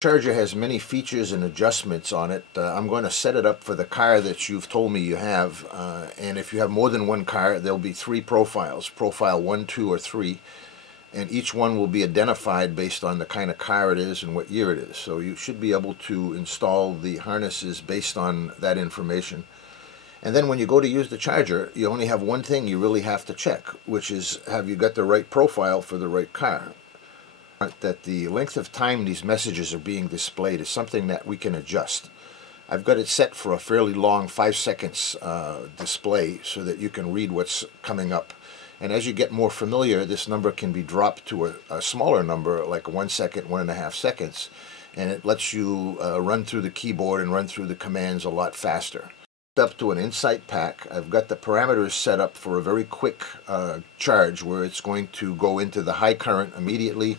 Charger has many features and adjustments on it. I'm going to set it up for the car that you've told me you have, and if you have more than one car, there'll be 3 profiles, profile 1, 2, or 3, and each one will be identified based on the kind of car it is and what year it is. So you should be able to install the harnesses based on that information. And then when you go to use the charger, you only have one thing you really have to check, which is, have you got the right profile for the right car? That the length of time these messages are being displayed is something that we can adjust. I've got it set for a fairly long 5 seconds display so that you can read what's coming up. And as you get more familiar, this number can be dropped to a smaller number, like 1 second, 1.5 seconds, and it lets you run through the keyboard and run through the commands a lot faster. Up to an Insight pack, I've got the parameters set up for a very quick charge where it's going to go into the high current immediately.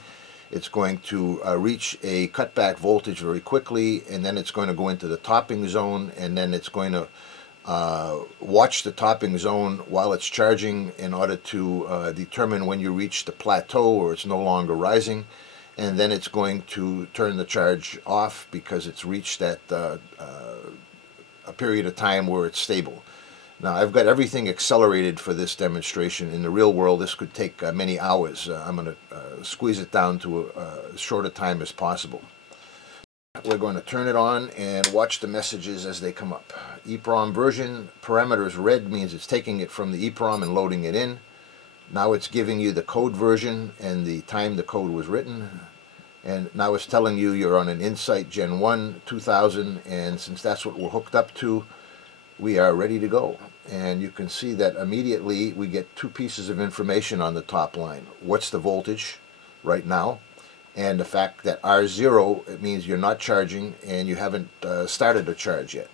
It's going to reach a cutback voltage very quickly, and then it's going to go into the topping zone, and then it's going to watch the topping zone while it's charging in order to determine when you reach the plateau or it's no longer rising, and then it's going to turn the charge off because it's reached that a period of time where it's stable. Now, I've got everything accelerated for this demonstration. In the real world, this could take many hours. I'm going to squeeze it down to as short a time as possible. We're going to turn it on and watch the messages as they come up. EEPROM version, parameters red means it's taking it from the EEPROM and loading it in. Now it's giving you the code version and the time the code was written. And now it's telling you you're on an Insight Gen 1 2000, and since that's what we're hooked up to, we are ready to go. And you can see that immediately we get 2 pieces of information on the top line. What's the voltage right now, and the fact that R0, it means you're not charging and you haven't started a charge yet.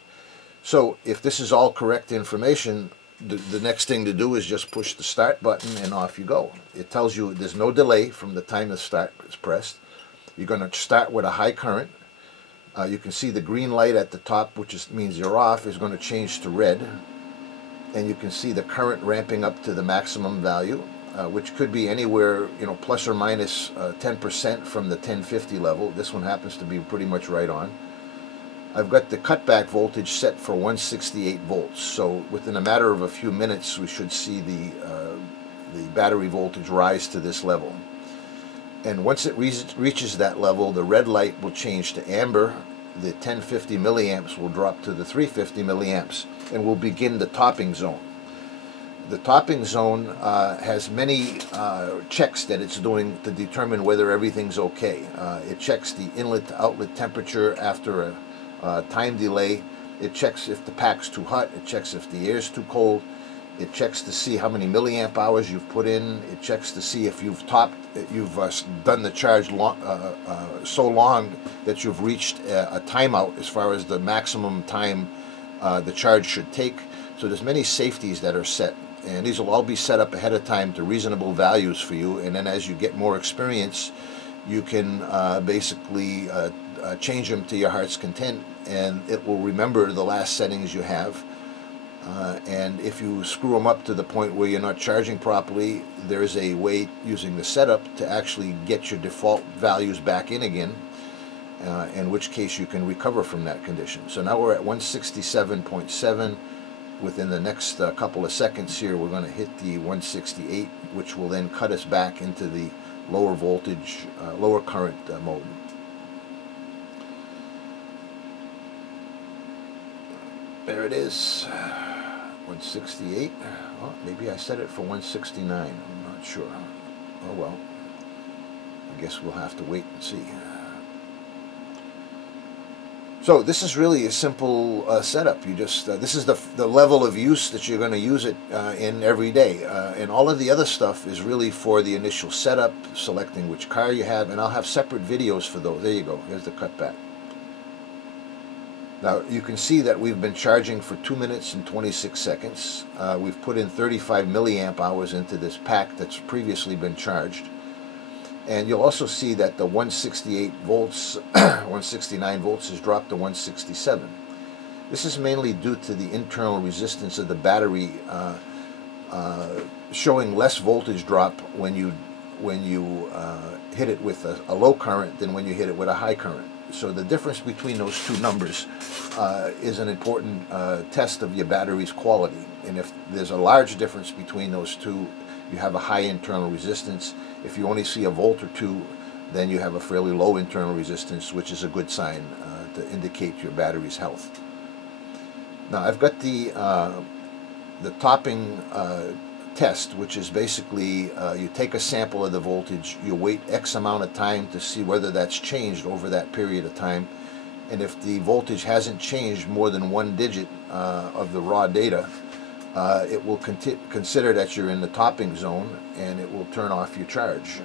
So if this is all correct information, the next thing to do is just push the start button and off you go. It tells you there's no delay from the time the start is pressed. You're going to start with a high current. You can see the green light at the top, which means you're off, is going to change to red. And you can see the current ramping up to the maximum value, which could be anywhere, plus or minus 10% from the 1050 level. This one happens to be pretty much right on. I've got the cutback voltage set for 168 volts. So within a matter of a few minutes, we should see the battery voltage rise to this level. And once it reaches that level, the red light will change to amber, the 1050 milliamps will drop to the 350 milliamps, and we'll begin the topping zone. The topping zone has many checks that it's doing to determine whether everything's okay. It checks the inlet to outlet temperature after a time delay. It checks if the pack's too hot. It checks if the air's too cold. It checks to see how many milliamp hours you've put in. It checks to see if you've done the charge so long that you've reached a timeout as far as the maximum time the charge should take. So there's many safeties that are set, and these will all be set up ahead of time to reasonable values for you. And then as you get more experience, you can basically change them to your heart's content, and it will remember the last settings you have. And if you screw them up to the point where you're not charging properly, there's a way using the setup to actually get your default values back in again, in which case you can recover from that condition. So now we're at 167.7. Within the next couple of seconds here, we're going to hit the 168, which will then cut us back into the lower voltage, lower current mode. There it is. 168. Well, maybe I set it for 169. I'm not sure. Oh well. I guess we'll have to wait and see. So this is really a simple setup. You just this is the level of use that you're going to use it in every day, and all of the other stuff is really for the initial setup, selecting which car you have, and I'll have separate videos for those. There you go. Here's the cutback. Now you can see that we've been charging for 2 minutes and 26 seconds. We've put in 35 milliamp hours into this pack that's previously been charged. And you'll also see that the 168 volts, 169 volts has dropped to 167. This is mainly due to the internal resistance of the battery showing less voltage drop when you hit it with a low current than when you hit it with a high current. So the difference between those two numbers is an important test of your battery's quality. And if there's a large difference between those two, you have a high internal resistance. If you only see a volt or two, then you have a fairly low internal resistance, which is a good sign to indicate your battery's health. Now I've got the topping test, which is basically you take a sample of the voltage, you wait X amount of time to see whether that's changed over that period of time, and if the voltage hasn't changed more than one digit of the raw data, it will consider that you're in the topping zone, and it will turn off your charge.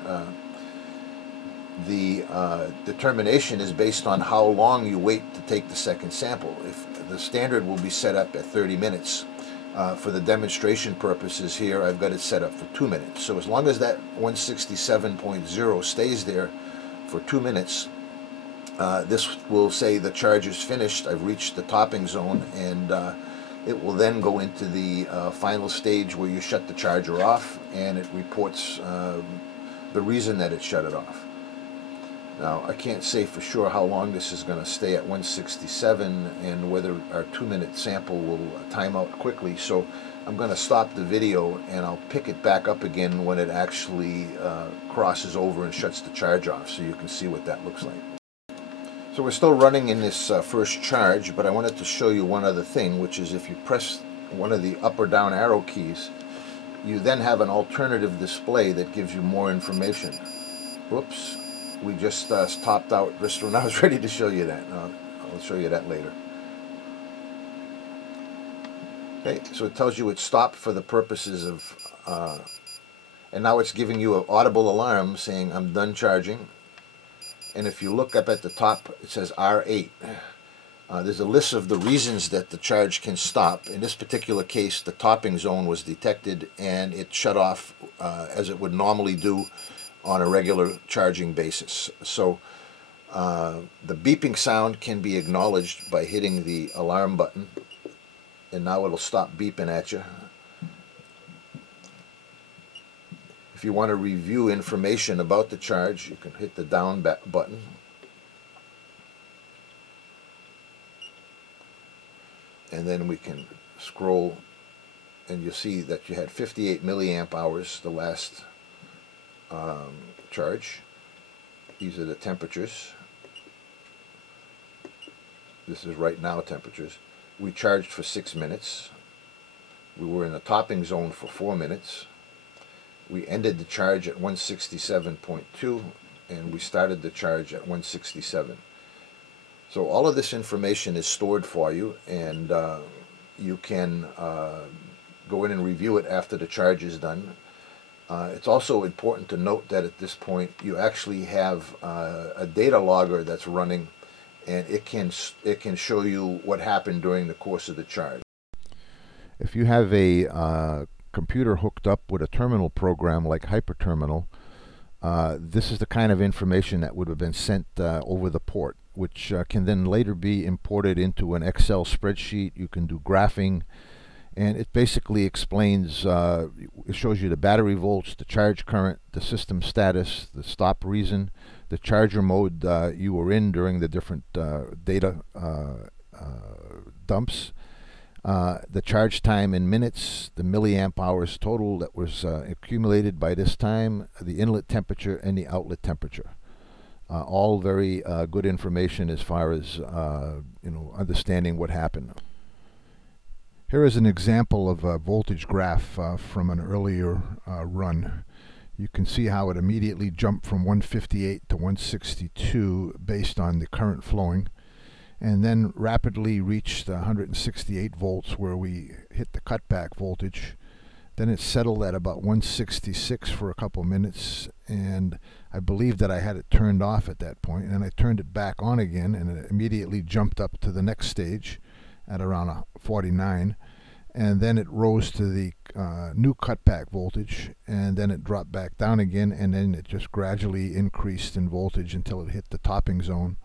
The determination is based on how long you wait to take the second sample. If the standard will be set up at 30 minutes. For the demonstration purposes here, I've got it set up for 2 minutes. So as long as that 167.0 stays there for 2 minutes, this will say the charge is finished, I've reached the topping zone, and it will then go into the final stage where you shut the charger off, and it reports the reason that it shut it off. Now, I can't say for sure how long this is going to stay at 167 and whether our 2-minute sample will time out quickly, so I'm going to stop the video and I'll pick it back up again when it actually crosses over and shuts the charge off, so you can see what that looks like. So we're still running in this first charge, but I wanted to show you one other thing, which is if you press one of the up or down arrow keys, you then have an alternative display that gives you more information. Whoops. We just topped out just when I was ready to show you that. I'll show you that later. Okay, so it tells you it stopped for the purposes of, and now it's giving you an audible alarm saying I'm done charging. And if you look up at the top, it says R8. There's a list of the reasons that the charge can stop. In this particular case, the topping zone was detected and it shut off as it would normally do on a regular charging basis. So the beeping sound can be acknowledged by hitting the alarm button, and now it'll stop beeping at you. If you want to review information about the charge, you can hit the down button. And then we can scroll, and you'll see that you had 58 milliamp hours the last charge. These are the temperatures. This is right now temperatures. We charged for 6 minutes. We were in the topping zone for 4 minutes. We ended the charge at 167.2 and we started the charge at 167. So all of this information is stored for you, and you can go in and review it after the charge is done. It's also important to note that at this point you actually have a data logger that's running, and it can show you what happened during the course of the charge. If you have a computer hooked up with a terminal program like HyperTerminal, this is the kind of information that would have been sent over the port, which can then later be imported into an Excel spreadsheet. You can do graphing, and it basically explains, it shows you the battery volts, the charge current, the system status, the stop reason, the charger mode you were in during the different data dumps, the charge time in minutes, the milliamp hours total that was accumulated by this time, the inlet temperature and the outlet temperature. All very good information as far as understanding what happened. Here is an example of a voltage graph from an earlier run. You can see how it immediately jumped from 158 to 162 based on the current flowing, and then rapidly reached 168 volts where we hit the cutback voltage. Then it settled at about 166 for a couple minutes, and I believe that I had it turned off at that point, and I turned it back on again, and it immediately jumped up to the next stage at around 49, and then it rose to the new cutback voltage, and then it dropped back down again, and then it just gradually increased in voltage until it hit the topping zone.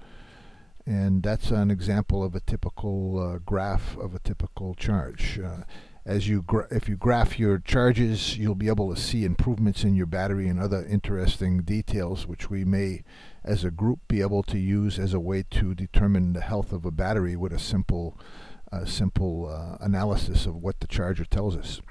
And that's an example of a typical graph of a typical charge. if you graph your charges, you'll be able to see improvements in your battery and other interesting details, which we may, as a group, be able to use as a way to determine the health of a battery with a simple analysis of what the charger tells us.